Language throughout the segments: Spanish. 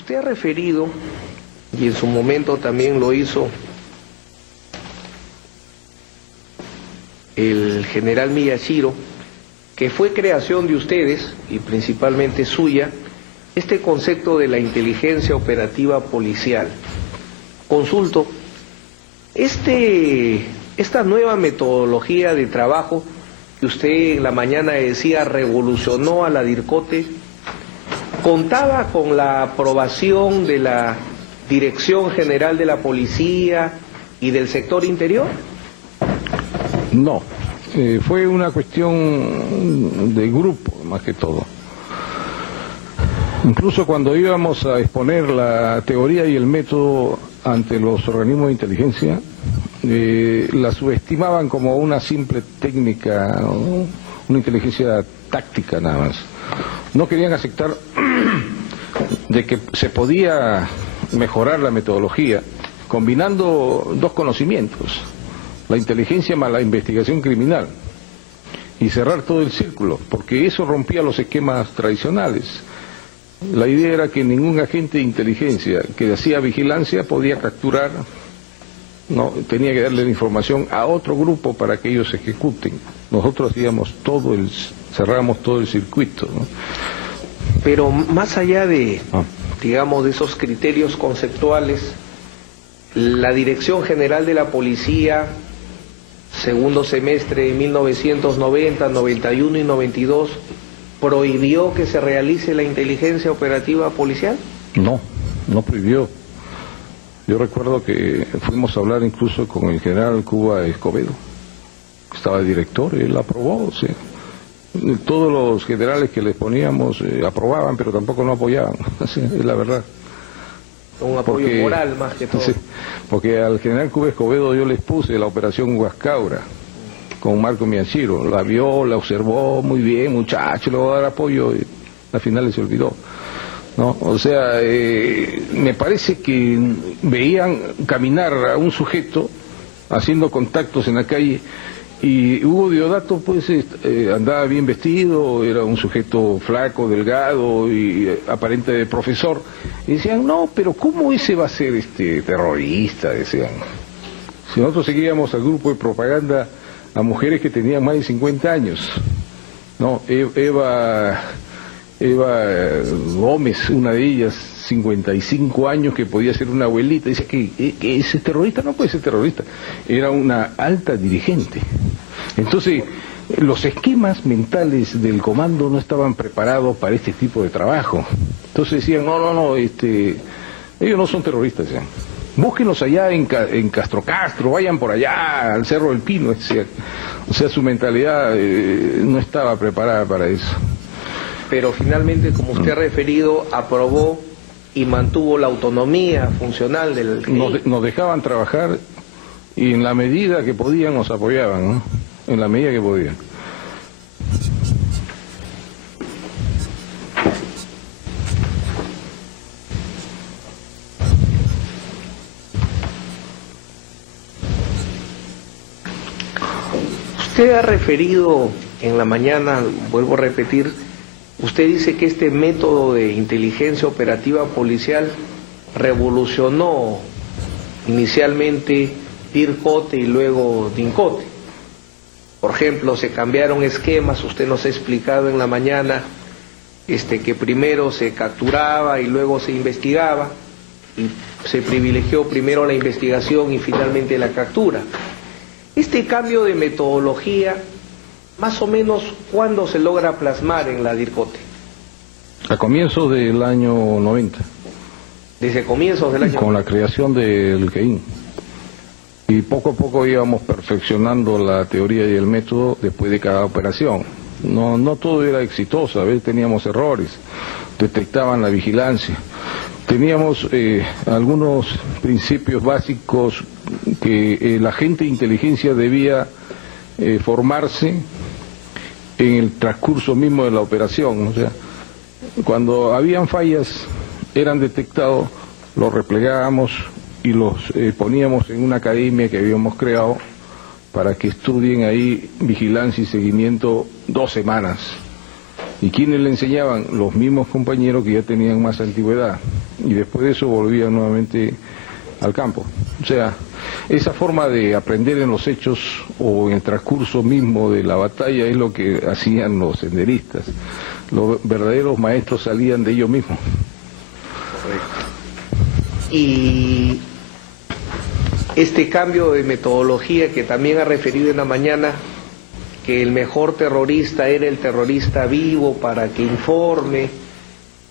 Usted ha referido, y en su momento también lo hizo el general Miyashiro, que fue creación de ustedes, y principalmente suya, este concepto de la inteligencia operativa policial. Consulto, esta nueva metodología de trabajo que usted en la mañana decía revolucionó a la DIRCOTE, ¿contaba con la aprobación de la Dirección General de la Policía y del sector interior? No, fue una cuestión de grupo más que todo. Incluso cuando íbamos a exponer la teoría y el método ante los organismos de inteligencia, la subestimaban como una simple técnica, una inteligencia táctica nada más. No querían aceptar de que se podía mejorar la metodología combinando dos conocimientos, la inteligencia más la investigación criminal, y cerrar todo el círculo, porque eso rompía los esquemas tradicionales. La idea era que ningún agente de inteligencia que hacía vigilancia podía capturar, no, tenía que darle la información a otro grupo para que ellos ejecuten. Nosotros hacíamos cerramos todo el circuito, ¿no? Pero más allá de, digamos, de esos criterios conceptuales, la Dirección General de la Policía, segundo semestre de 1990, 91 y 92, ¿prohibió que se realice la inteligencia operativa policial? No, no prohibió. Yo recuerdo que fuimos a hablar incluso con el general Cuba Escobedo, que estaba director, él aprobó, o sea, todos los generales que les poníamos aprobaban, pero tampoco no apoyaban, así es la verdad. Un apoyo moral más que todo. Sí, porque al general Cuba Escobedo yo les puse la operación Huascaura con Marco Miyashiro, la vio, la observó muy bien, muchacho, le voy a dar apoyo, y al final se olvidó, ¿no? O sea, me parece que veían caminar a un sujeto haciendo contactos en la calle, y Hugo Diodato pues andaba bien vestido, era un sujeto flaco, delgado y aparente de profesor, y decían, no, pero ¿cómo ese va a ser terrorista? Decían. Si nosotros seguíamos al grupo de propaganda a mujeres que tenían más de 50 años, ¿no? Eva Gómez, una de ellas, 55 años, que podía ser una abuelita, dice que ese terrorista no puede ser terrorista, era una alta dirigente. Entonces, los esquemas mentales del comando no estaban preparados para este tipo de trabajo. Entonces decían, no, ellos no son terroristas, decían. Búsquenlos allá en Castro, vayan por allá al Cerro del Pino, decían. O sea, su mentalidad no estaba preparada para eso. Pero finalmente, como usted ha referido, aprobó y mantuvo la autonomía funcional del GEI. Nos dejaban trabajar y en la medida que podían nos apoyaban, ¿no? En la medida que podían. Usted ha referido en la mañana, vuelvo a repetir, usted dice que este método de inteligencia operativa policial revolucionó inicialmente DIRCOTE y luego DINCOTE. Por ejemplo, se cambiaron esquemas, usted nos ha explicado en la mañana que primero se capturaba y luego se investigaba, y se privilegió primero la investigación y finalmente la captura. Este cambio de metodología, más o menos, ¿cuándo se logra plasmar en la DIRCOTE? A comienzos del año 90. Desde comienzos del año. Con la creación del GEIN. Y poco a poco íbamos perfeccionando la teoría y el método después de cada operación. No todo era exitoso, a veces teníamos errores, detectaban la vigilancia. Teníamos algunos principios básicos que el agente de inteligencia debía formarse en el transcurso mismo de la operación. O sea, cuando habían fallas, eran detectados, los replegábamos y los poníamos en una academia que habíamos creado para que estudien ahí vigilancia y seguimiento 2 semanas. ¿Y quiénes le enseñaban? Los mismos compañeros que ya tenían más antigüedad. Y después de eso volvían nuevamente al campo. O sea, esa forma de aprender en los hechos o en el transcurso mismo de la batalla es lo que hacían los senderistas. Los verdaderos maestros salían de ellos mismos. Correcto. Y este cambio de metodología que también ha referido en la mañana, que el mejor terrorista era el terrorista vivo para que informe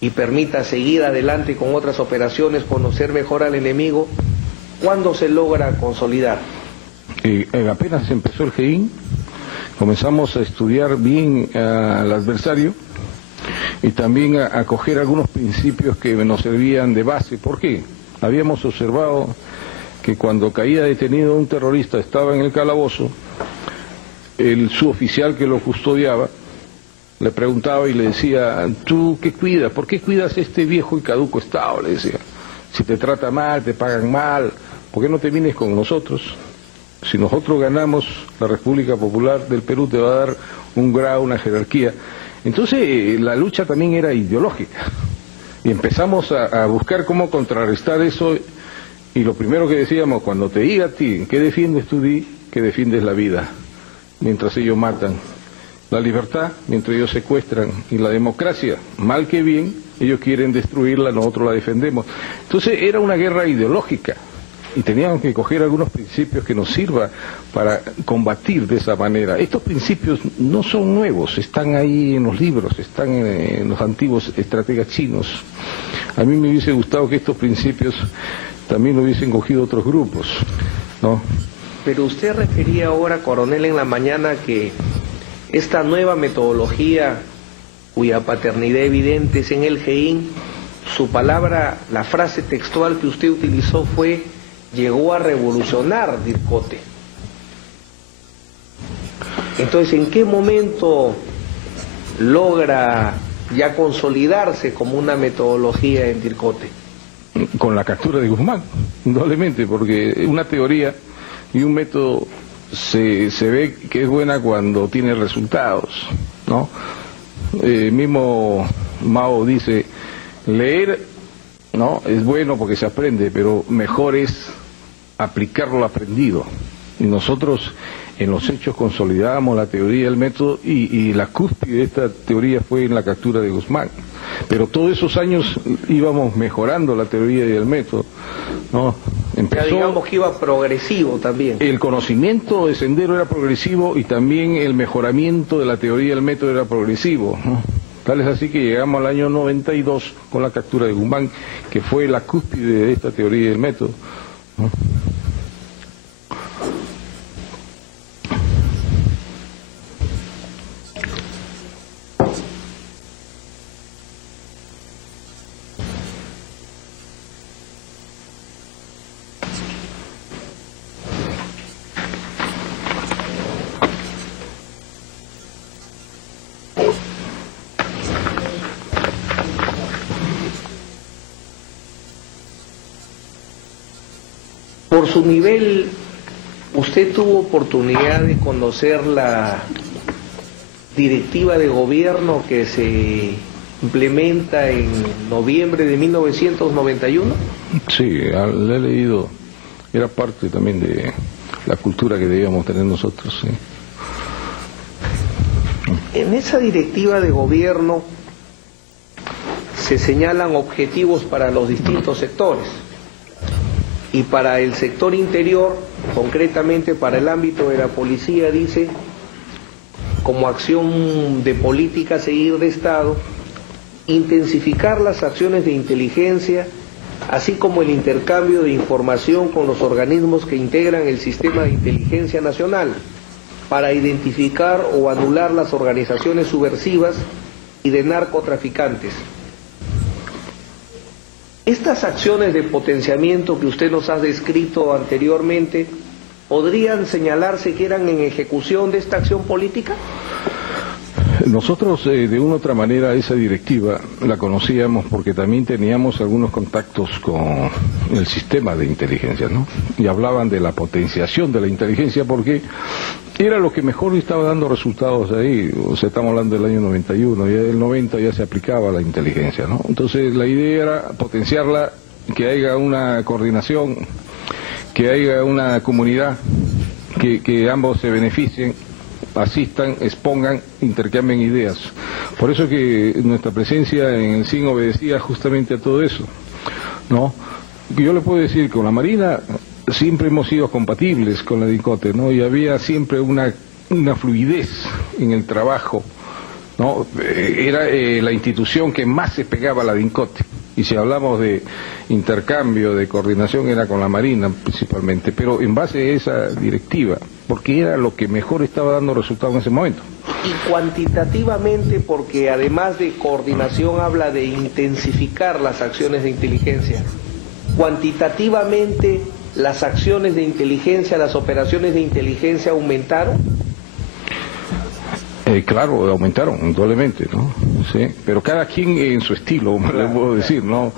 y permita seguir adelante con otras operaciones, conocer mejor al enemigo, ¿cuándo se logra consolidar? Apenas empezó el GEIN, comenzamos a estudiar bien al adversario y también a coger algunos principios que nos servían de base. ¿Por qué? Habíamos observado que cuando caía detenido un terrorista, estaba en el calabozo, el suboficial que lo custodiaba le preguntaba y le decía: ¿tú qué cuidas? ¿Por qué cuidas este viejo y caduco estado? Le decía: si te trata mal, te pagan mal, ¿por qué no te vienes con nosotros? Si nosotros ganamos, la República Popular del Perú te va a dar un grado, una jerarquía. Entonces la lucha también era ideológica y empezamos a buscar cómo contrarrestar eso. Y lo primero que decíamos: cuando te diga a ti ¿qué defiendes tú? Di que defiendes la vida mientras ellos matan, la libertad mientras ellos secuestran, y la democracia, mal que bien, ellos quieren destruirla, nosotros la defendemos. Entonces era una guerra ideológica y teníamos que coger algunos principios que nos sirvan para combatir de esa manera. Estos principios no son nuevos, están ahí en los libros, están en los antiguos estrategas chinos. A mí me hubiese gustado que estos principios también lo hubiesen cogido otros grupos, ¿no? Pero usted refería ahora, coronel, en la mañana, que esta nueva metodología, cuya paternidad evidente es en el GEIN, su palabra, la frase textual que usted utilizó fue: llegó a revolucionar DIRCOTE. Entonces, ¿en qué momento logra ya consolidarse como una metodología en DIRCOTE? Con la captura de Guzmán, indudablemente, porque una teoría y un método se ve que es buena cuando tiene resultados, ¿no? Mismo Mao dice: leer, ¿no?, es bueno porque se aprende, pero mejor es aplicar lo aprendido. Y nosotros en los hechos consolidamos la teoría y el método, y la cúspide de esta teoría fue en la captura de Guzmán. Pero todos esos años íbamos mejorando la teoría y el método, ¿no? Ya digamos que iba progresivo también. El conocimiento de Sendero era progresivo y también el mejoramiento de la teoría y el método era progresivo, ¿no? Tal es así que llegamos al año 92 con la captura de Guzmán, que fue la cúspide de esta teoría y el método, ¿no? Por su nivel, ¿usted tuvo oportunidad de conocer la directiva de gobierno que se implementa en noviembre de 1991? Sí, la he leído. Era parte también de la cultura que debíamos tener nosotros, sí. En esa directiva de gobierno se señalan objetivos para los distintos sectores. Y para el sector interior, concretamente para el ámbito de la policía, dice: como acción de política a seguir de Estado, intensificar las acciones de inteligencia, así como el intercambio de información con los organismos que integran el sistema de inteligencia nacional, para identificar o anular las organizaciones subversivas y de narcotraficantes. Estas acciones de potenciamiento que usted nos ha descrito anteriormente, ¿podrían señalarse que eran en ejecución de esta acción política? Nosotros de una u otra manera esa directiva la conocíamos porque también teníamos algunos contactos con el sistema de inteligencia, ¿no? Y hablaban de la potenciación de la inteligencia porque era lo que mejor estaba dando resultados ahí. O sea, estamos hablando del año 91, ya del 90 ya se aplicaba la inteligencia, ¿no? Entonces la idea era potenciarla, que haya una coordinación, que haya una comunidad, que ambos se beneficien, asistan, expongan, intercambien ideas. Por eso que nuestra presencia en el CIN obedecía justamente a todo eso, ¿no? Yo le puedo decir que con la Marina siempre hemos sido compatibles con la DINCOTE, ¿no? Y había siempre una fluidez en el trabajo, ¿no? Era la institución que más se pegaba a la DINCOTE. Y si hablamos de intercambio, de coordinación, era con la Marina principalmente, pero en base a esa directiva, porque era lo que mejor estaba dando resultados en ese momento. Y cuantitativamente, porque además de coordinación habla de intensificar las acciones de inteligencia, cuantitativamente las acciones de inteligencia, las operaciones de inteligencia aumentaron. Claro, aumentaron indudablemente, ¿no? Sí, pero cada quien en su estilo, le puedo decir, ¿no?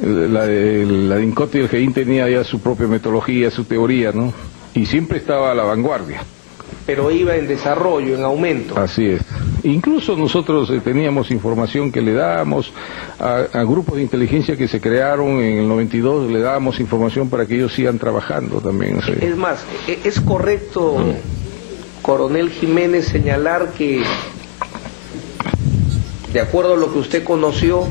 La DINCOTE y el GEIN tenía ya su propia metodología, su teoría, ¿no? Y siempre estaba a la vanguardia. Pero iba en desarrollo, en aumento. Así es. Incluso nosotros teníamos información que le dábamos a grupos de inteligencia que se crearon en el 92, le dábamos información para que ellos sigan trabajando también. ¿Sí? Es más, es correcto... Coronel Jiménez, señalar que, de acuerdo a lo que usted conoció,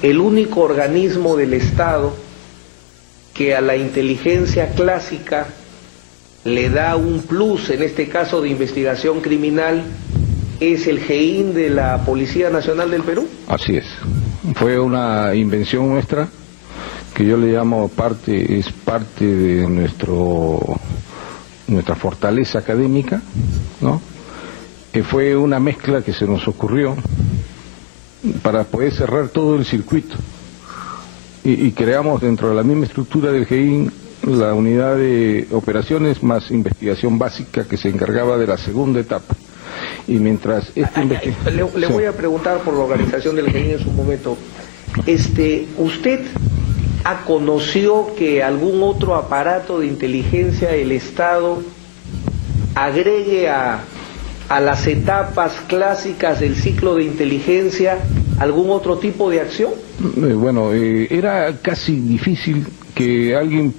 el único organismo del Estado que a la inteligencia clásica le da un plus, en este caso de investigación criminal, es el GEIN de la Policía Nacional del Perú. Así es. Fue una invención nuestra, que yo le llamo es parte de nuestra fortaleza académica, ¿no? Que fue una mezcla que se nos ocurrió para poder cerrar todo el circuito y creamos dentro de la misma estructura del GEIN la unidad de operaciones más investigación básica que se encargaba de la segunda etapa. Y mientras le voy a preguntar por la organización del GEIN en su momento. ¿Usted conoció que algún otro aparato de inteligencia del Estado agregue a las etapas clásicas del ciclo de inteligencia algún otro tipo de acción? Bueno, era casi difícil que alguien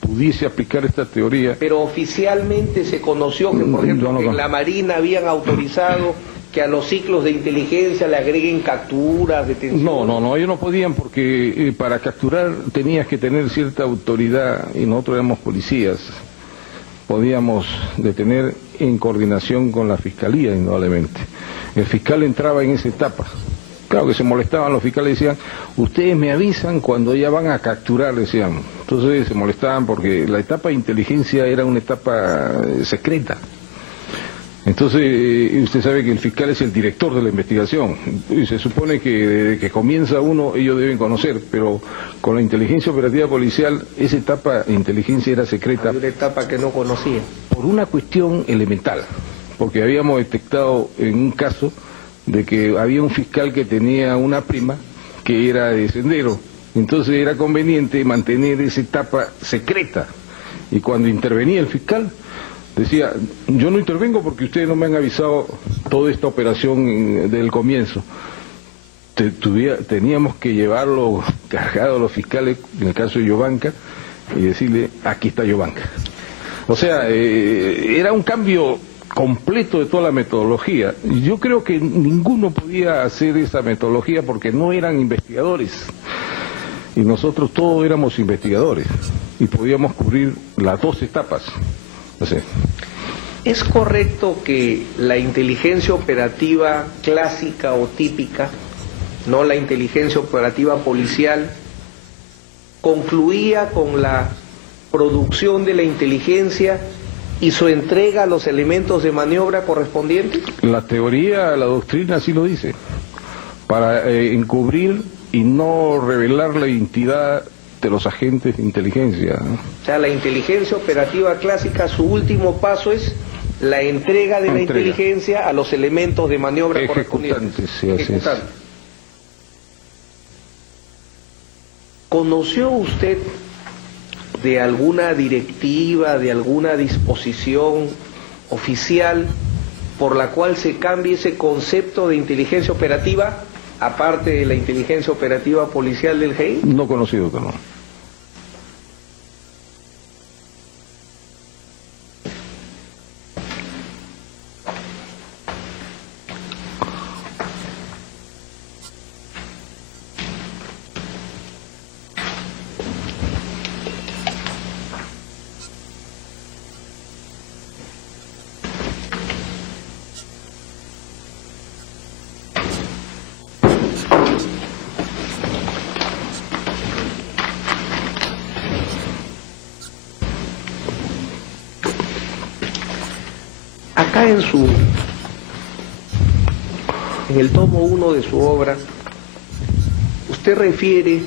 pudiese aplicar esta teoría. Pero oficialmente se conoció que, por ejemplo, en la Marina habían autorizado que a los ciclos de inteligencia le agreguen capturas, detenciones. No, ellos no podían porque para capturar tenías que tener cierta autoridad y nosotros éramos policías. Podíamos detener en coordinación con la fiscalía, indudablemente. El fiscal entraba en esa etapa. Claro que se molestaban los fiscales, decían, ustedes me avisan cuando ya van a capturar, decían. Entonces se molestaban porque la etapa de inteligencia era una etapa secreta. Entonces, usted sabe que el fiscal es el director de la investigación y se supone que desde que comienza uno ellos deben conocer, pero con la inteligencia operativa policial esa etapa de inteligencia era secreta. Hay una etapa que no conocía. Por una cuestión elemental, porque habíamos detectado en un caso de que había un fiscal que tenía una prima que era de Sendero, entonces era conveniente mantener esa etapa secreta y cuando intervenía el fiscal decía, yo no intervengo porque ustedes no me han avisado toda esta operación del comienzo. Teníamos que llevarlo cargado a los fiscales, en el caso de Yovanca, y decirle, aquí está Yovanca. O sea, era un cambio completo de toda la metodología. Yo creo que ninguno podía hacer esa metodología porque no eran investigadores. Y nosotros todos éramos investigadores y podíamos cubrir las dos etapas. No sé. ¿Es correcto que la inteligencia operativa clásica o típica, no la inteligencia operativa policial, concluía con la producción de la inteligencia y su entrega a los elementos de maniobra correspondientes? La teoría, la doctrina así lo dice, para encubrir y no revelar la identidad de los agentes de inteligencia, ¿no? O sea, la inteligencia operativa clásica, su último paso es la entrega de la inteligencia a los elementos de maniobra correspondientes. Sí, así es. ¿Conoció usted de alguna directiva, de alguna disposición oficial por la cual se cambie ese concepto de inteligencia operativa, aparte de la inteligencia operativa policial del GEI? No conocido que no. Acá en el tomo 1 de su obra, usted refiere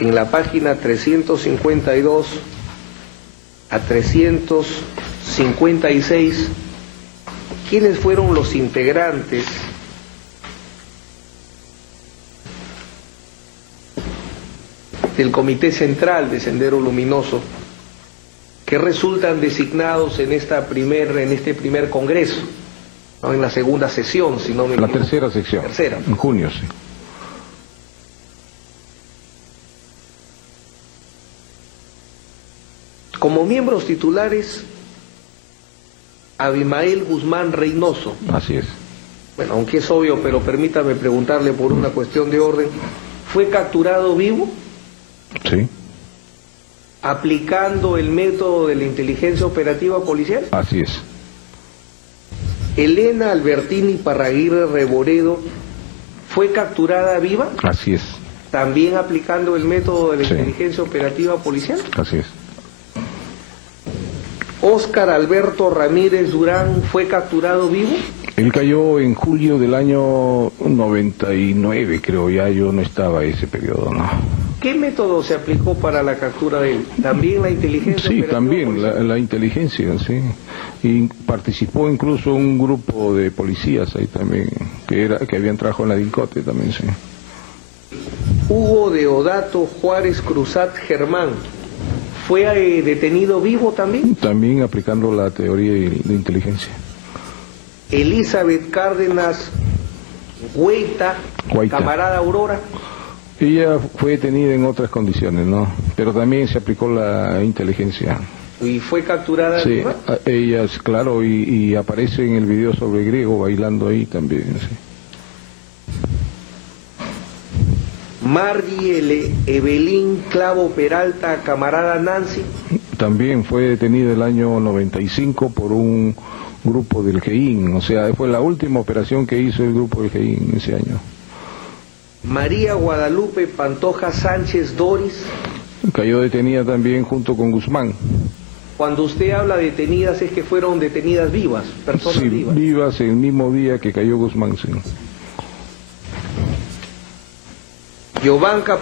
en la página 352 a 356 quiénes fueron los integrantes del Comité Central de Sendero Luminoso que resultan designados en este primer congreso, ¿no? En la segunda sesión, si no me equivoco. La tercera sección. Tercera. En junio, sí. Como miembros titulares, Abimael Guzmán Reynoso. Así es. Bueno, aunque es obvio, pero permítame preguntarle por una cuestión de orden. ¿Fue capturado vivo? Sí. ¿Aplicando el método de la inteligencia operativa policial? Así es. Elena Albertini Parraguirre Reboredo fue capturada viva, Así es. también aplicando el método de la Sí. inteligencia operativa policial. Así es. Óscar Alberto Ramírez Durán fue capturado vivo. Él cayó en julio del año 99, creo, ya yo no estaba ese periodo, ¿no? ¿Qué método se aplicó para la captura de él? ¿También la inteligencia Sí, operativa también policial? la inteligencia, sí. Y participó incluso un grupo de policías ahí también, que habían trabajado en la DINCOTE también, sí. Hugo Deodato Juárez Cruzat Germán fue detenido vivo también. También aplicando la teoría de inteligencia. Elizabeth Cárdenas Guaita, camarada Aurora. Ella fue detenida en otras condiciones, ¿no? Pero también se aplicó la inteligencia. ¿Y fue capturada Sí, viva? ella, claro, y aparece en el video sobre Griego bailando ahí también, sí. Margie Evelyn Clavo Peralta, camarada Nancy. También fue detenida el año 95 por un grupo del GEIN, o sea, fue la última operación que hizo el grupo del GEIN ese año. María Guadalupe Pantoja Sánchez Doris. Cayó detenida también junto con Guzmán. Cuando usted habla de detenidas, es que fueron detenidas vivas, personas Sí, vivas. vivas el mismo día que cayó Guzmán, sí. Giovanca